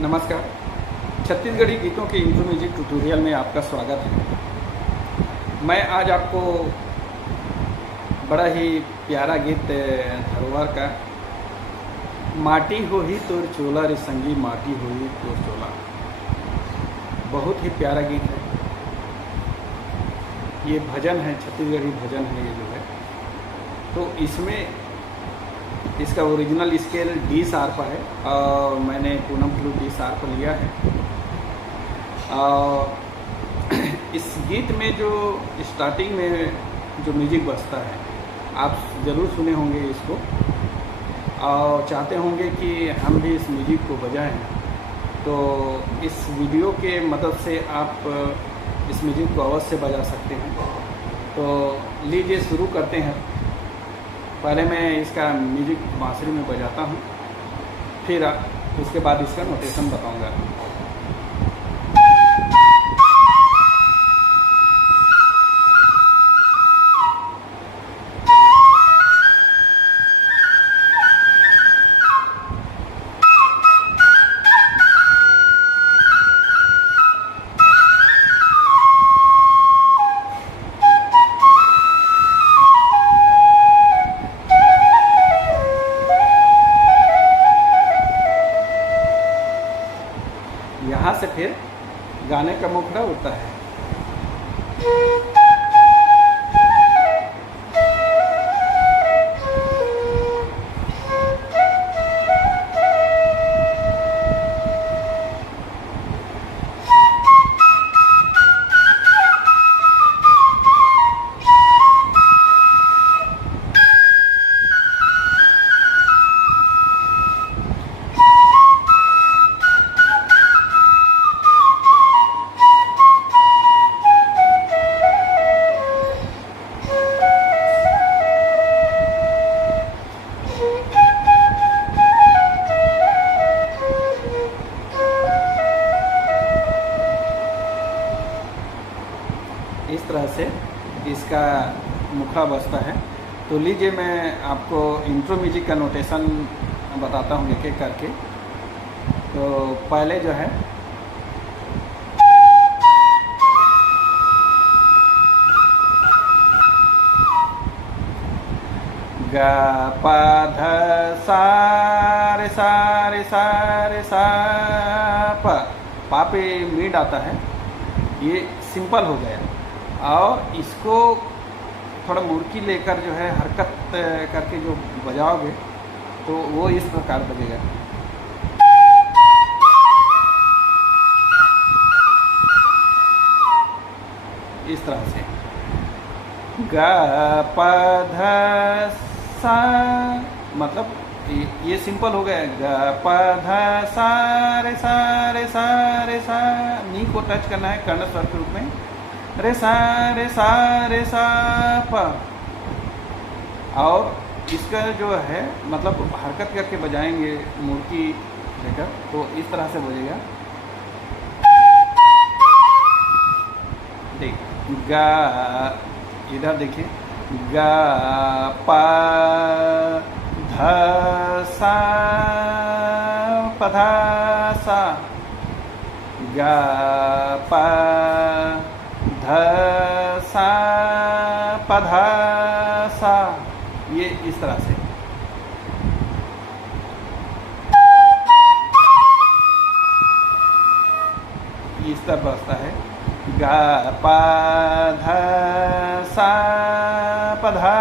नमस्कार। छत्तीसगढ़ी गीतों के इंट्रो म्यूजिक ट्यूटोरियल में आपका स्वागत है। मैं आज आपको बड़ा ही प्यारा गीत धरोहर का माटी हो ही तोर चोला रे संगी माटी हो ही तोर चोला, बहुत ही प्यारा गीत है। ये भजन है, छत्तीसगढ़ी भजन है ये जो है। तो इसमें इसका ओरिजिनल स्केल डी शार्प है और मैंने पूनम फ्लूट डी शार्प लिया है। और इस गीत में जो स्टार्टिंग में जो म्यूजिक बजता है आप ज़रूर सुने होंगे इसको और चाहते होंगे कि हम भी इस म्यूजिक को बजाएं। तो इस वीडियो के मदद से आप इस म्यूजिक को अवश्य बजा सकते हैं। तो लीजिए शुरू करते हैं। पहले मैं इसका म्यूजिक बांसुरी में बजाता हूँ, फिर उसके बाद इसका नोटेशन बताऊँगा। यहाँ से फिर गाने का मुखड़ा उठता है। इस तरह से इसका मुखड़ा बजता है। तो लीजिए मैं आपको इंट्रो म्यूजिक का नोटेशन बताता हूँ एक एक करके। तो पहले जो है गा पा धा सा रे सा रे सा रे सा पा पे मीड आता है। ये सिंपल हो गया और इसको थोड़ा मुर्की लेकर जो है हरकत करके जो बजाओगे तो वो इस प्रकार बजेगा। इस तरह से गा पा धा सा, मतलब ये सिंपल हो गया। गा पा धा सा रे सा रे सा रे सा। नी को टच करना है कर्ण स्वर के रूप में। रे सा रे सा रे सा पा। और इसका जो है मतलब हरकत करके बजाएंगे मुर्की लेकर तो इस तरह से बजेगा। देख गा, इधर देखिए गा पा धा सा पा धा सा, गा पा धा सा पा धा सा। ये इस तरह से इस तरह बजता है। गा पा धा सा पा धा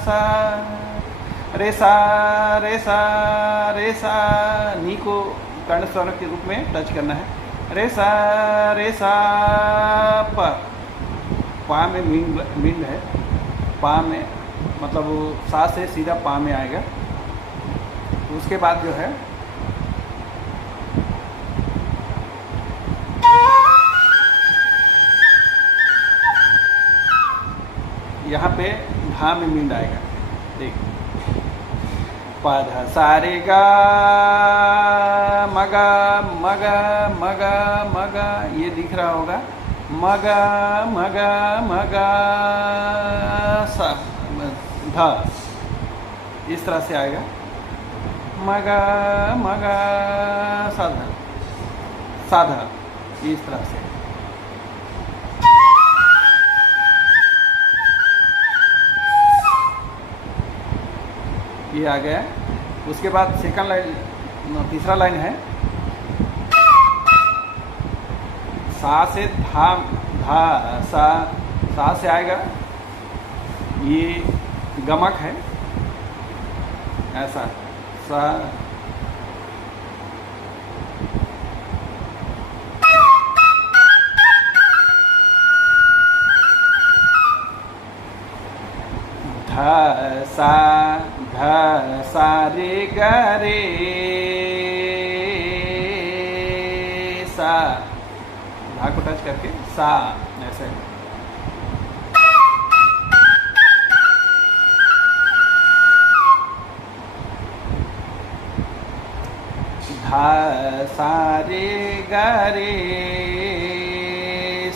सा रे सा रे सा रे सा। नी को कर्ण स्वर के रूप में टच करना है। रे सा पा में मींड है। पा में मतलब सा से सीधा पा में आएगा। उसके बाद जो है यहाँ पे धा में मींड आएगा। देख पा धा सा रे गा मगा मगा मगा मगा, ये दिख रहा होगा। मगा मगा मगा सा धा, इस तरह से आएगा। मगा मगा सा धा। साधा, इस तरह से। ये आ गया। उसके बाद सेकंड लाइन, तीसरा लाइन है सा से धा, धा सा, सा से आएगा, ये गमक है, ऐसा सा, ध सा रे ग रे सा, धा को टच करके सा, ऐसे। धा सा रे ग रे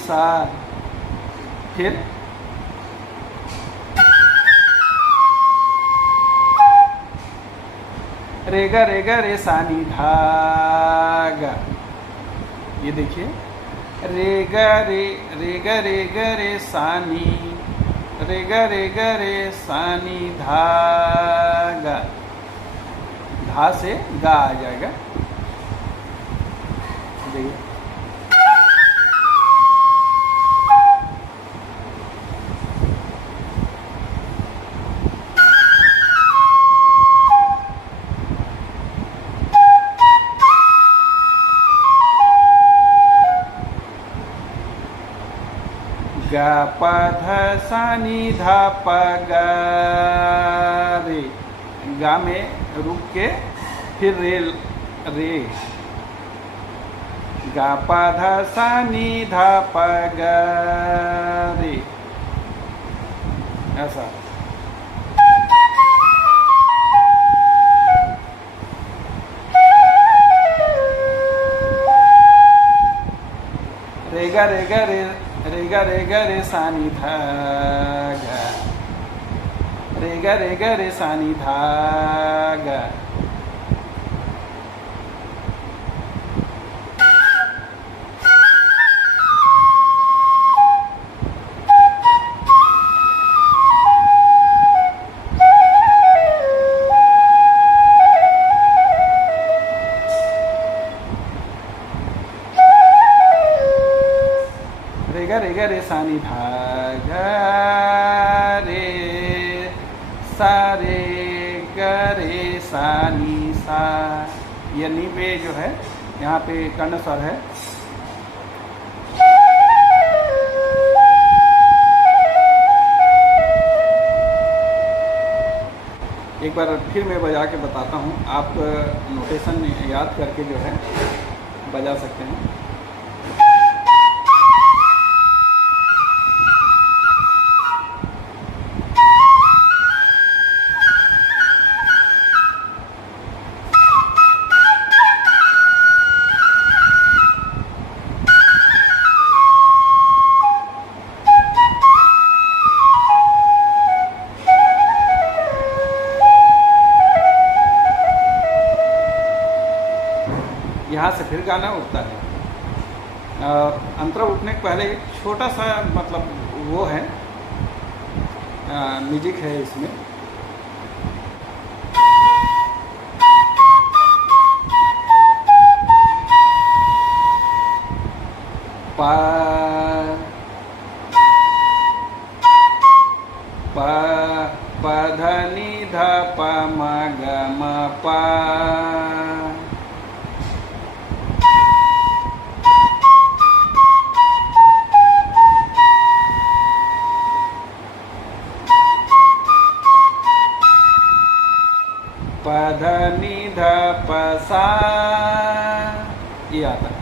सा, फिर रे ग रे सा नी धा गा। ये देखिए, रे ग रे सा नी, रे ग रे सा नी धा गा। धा से गा आ जाएगा। देखिए, ग प ध सा नी धा प ग रे, गा में रुक के फिर रे, रे, ग प ध सा नी धा प ग रे, ऐसा। रे ग रे सा नी धा गा, रे ग रे सा नी धा गा। रे ग रे सा नी धा गा रे सा, रे ग रे सा नी सा। ये नी पे जो है, यहाँ पे कर्ण स्वर है। एक बार फिर मैं बजा के बताता हूँ, आप नोटेशन याद करके जो है बजा सकते हैं। यहाँ से फिर गाना उठता है। अंतरा उठने के पहले एक छोटा सा मतलब वो है, म्यूजिक है इसमें। पा पा प ध नि ध प म ग म पा, प ध नि ध प सा, ये आता है।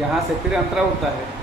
यहाँ से फिर अंतरा होता है।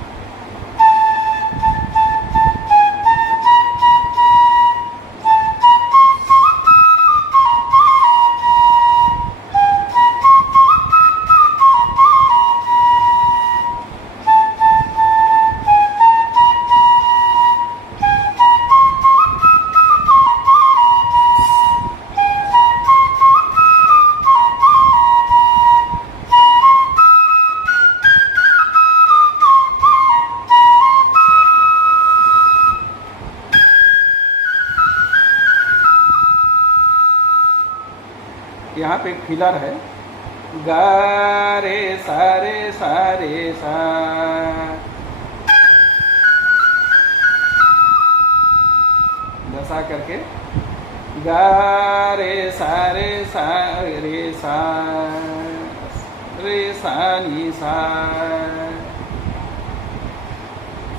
यहाँ पे एक फिलर है, गा रे सा रे सा रे सा, दसा करके गा रे सा रे सा रे सा रे सा नी सा।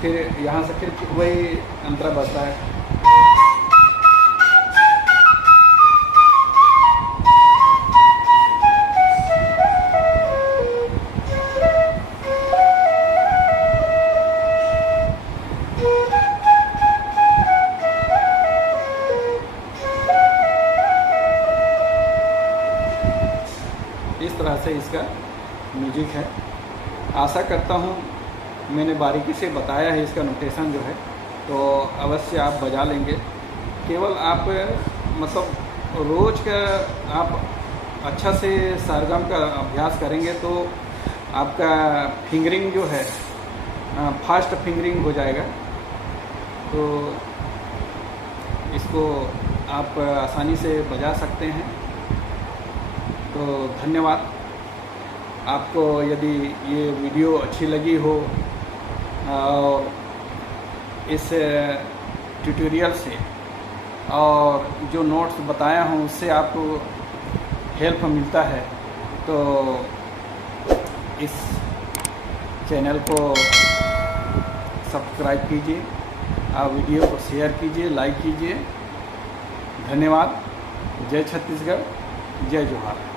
फिर यहाँ से फिर वही अंतरा बजता है। इस तरह से इसका म्यूजिक है। आशा करता हूँ मैंने बारीकी से बताया है इसका नोटेशन जो है, तो अवश्य आप बजा लेंगे। केवल आप मतलब रोज़ का आप अच्छा से सरगम का अभ्यास करेंगे तो आपका फिंगरिंग जो है फास्ट फिंगरिंग हो जाएगा। तो इसको आप आसानी से बजा सकते हैं। तो धन्यवाद। आपको यदि ये वीडियो अच्छी लगी हो और इस ट्यूटोरियल से और जो नोट्स बताया हूँ उससे आपको हेल्प मिलता है, तो इस चैनल को सब्सक्राइब कीजिए और वीडियो को शेयर कीजिए, लाइक कीजिए। धन्यवाद। जय छत्तीसगढ़, जय जोहार।